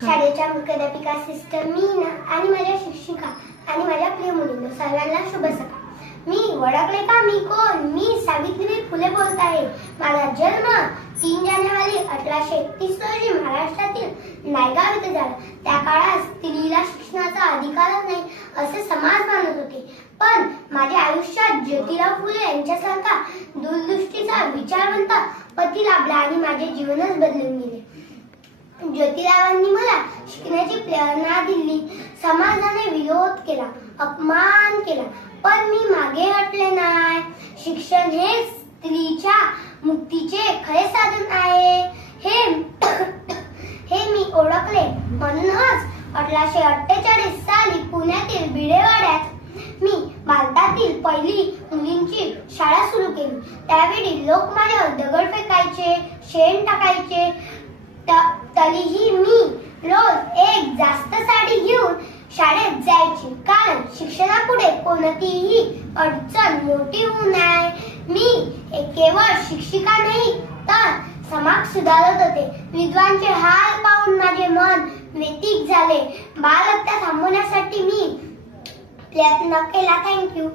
शाळेच्या मुख्याध्यापिका सिस्टर मीना आणि माझ्या शिक्षिका आणि माझ्या प्रिय मुलींनो सर्वांना शुभ सकाळ. मी ओळखले का मी कोण? मी सावित्री फुले बोलत आहे. माझा जन्म 3 जानेवारी 1831 रोजी महाराष्ट्रातील नायगाव येथे झाला. त्या काळात स्त्रीला शिक्षणाचा अधिकारच नाही असे समाज मानत होते. पण माझ्या आयुष्यात ज्योतिराव फुले यांच्यासारखा दूरदृष्टीचा विचारवंत पती लाभला आणि माझे जीवनच बदलून गेले. ज्योतिरावांनी मला शिकण्याची प्रेरणा दिली. समाजाने विरोध केला, अपमान केला, पण मी मागे हटले नाही. शिक्षण हे स्त्रीच्या मुक्तीचे खरे साधन आहे हे मी ओळखले. म्हणूनच 1848 साली पुण्यातील भिडेवाड्यात मी भारतातील पहिली मुलींची शाळा सुरू केली. त्यावेळी लोक माझ्यावर दगड फेकायचे, शेण टाकायचे, तरीही मी रोज एक जास्त साडी घेऊन शाळेत जायची, कारण शिक्षणापुढे कोणतीही अडचण मोठी होऊ नये. मी केवळ शिक्षिका नाही तर समाज सुधारत होते. विधवांचे हाल पाहून माझे मन व्यथित झाले. बालहत्या थांबवण्यासाठी मी प्रयत्न केला. थँक्यू.